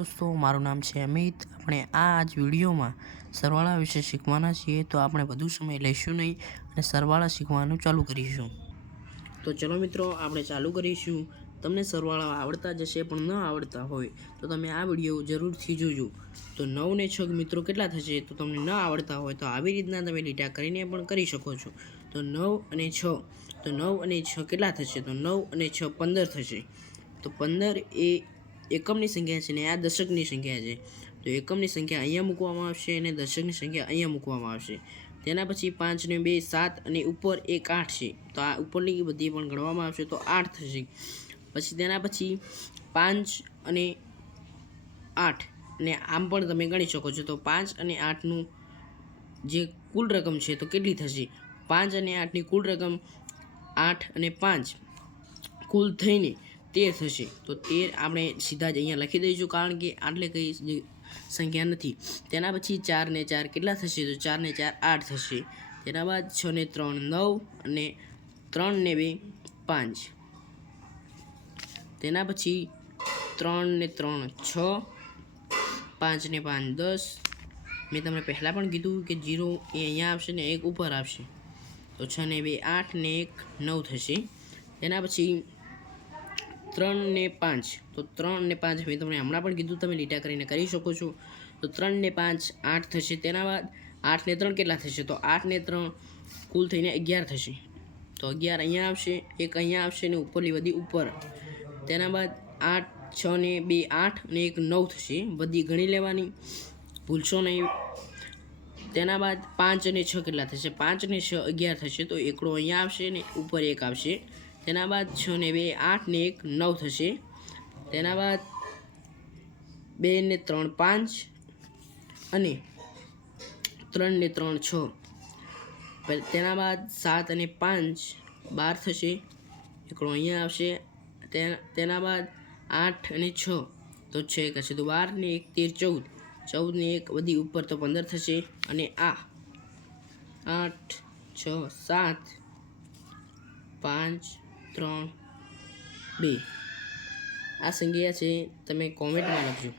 दोस्तों मारू नाम है अमित। अपने आज वीडियो में सरवाळा विषय शीखवाना छीए, तो आपणे વધુ समय लेशुं नहीं અને સરવાળા શીખવાનું ચાલુ કરીશું। तो चलो मित्रों, આપણે ચાલુ કરીશું। તમને સરવાળા આવડતા જશે, પણ ન આવડતા હોય તો તમે આ વિડિયો જરૂરથી જોજો। તો 9 ને 6 મિત્રો કેટલા થશે, તો તમને ન આવડતા હોય તો આવી રીતના તમે લીટા કરીને પણ કરી શકો છો। તો 9 અને 6, તો 9 અને 6 કેટલા થશે, તો 9 અને 6 15 થશે। તો 15 એ એકમની સંખ્યા છે ને આ દશકની સંખ્યા છે। તો એકમની સંખ્યા અહીંયા મૂકવામાં આવશે અને દશકની સંખ્યા અહીંયા મૂકવામાં આવશે। તેના પછી 5 ને 2 7 અને ઉપર 1 8 છે, તો આ ઉપરની બધી પણ ગણવામાં આવશે તો 8 થશે। પછી તેના પછી 5 અને 8 અને આમ પણ તમે ગણી શકો છો। તો 5 અને 8 નું જે કુલ રકમ છે તો કેટલી થશે, 5 અને 8 ની કુલ રકમ 8 અને 5 કુલ થઈને 13 થશે। તો 13 આપણે સીધા જ અહીંયા લખી દઈશું, કારણ કે આટલે કઈ સંખ્યા નથી। તેના પછી 4 ને 4 કેટલા થશે, તો 4 ને 4 8 થશે। તેના બાદ 6 ને 3 9 અને 3 ને 2 5। તેના પછી 3 ને 3 6, 5 ને 5 10। મેં તમને પહેલાં પણ કીધું કે 0 એ અહીંયા આવશે ને 1 ઉપર આવશે। તો 6 ને 2 8 ને 1 9 થશે। તેના પછી 3 ને 5, તો 3 ને 5 મેં તમને હમણાં પણ કીધું, તમે લીટા કરીને કરી શકો છો। તો 3 ને 5 8 થશે। તેના બાદ 8 ને 3 કેટલા થશે, તો 8 ને 3 કુલ થઈને 11 થશે। તો 11 અહીંયા આવશે, 1 અહીંયા આવશે ને ઉપરની બધી ઉપર। તેના બાદ 8 6 ને 2 8 અને 1 9 થશે। બધી ગણી લેવાની, ભૂલશો નહીં। તેના બાદ 5 અને 6 કેટલા થશે, 5 અને 6 11 થશે। તો એકડો અહીંયા આવશે ને ઉપર 1 આવશે। તેના બાદ 6 ને 2 8 ને 1 9 થશે। તેના બાદ 2 ને 3 5 અને 3 ને 3 6। તેના બાદ 7 અને 5 12 થશે, એકડો અહીંયા આવશે। તેના બાદ 8 અને 6, તો 6 હશે, તો 12 ને 1 13 14 ને 1 બધી ઉપર તો 15 થશે। અને આ 8 6 7 5 3 2 આ સંખ્યા છે, તમે કોમેન્ટમાં લખજો।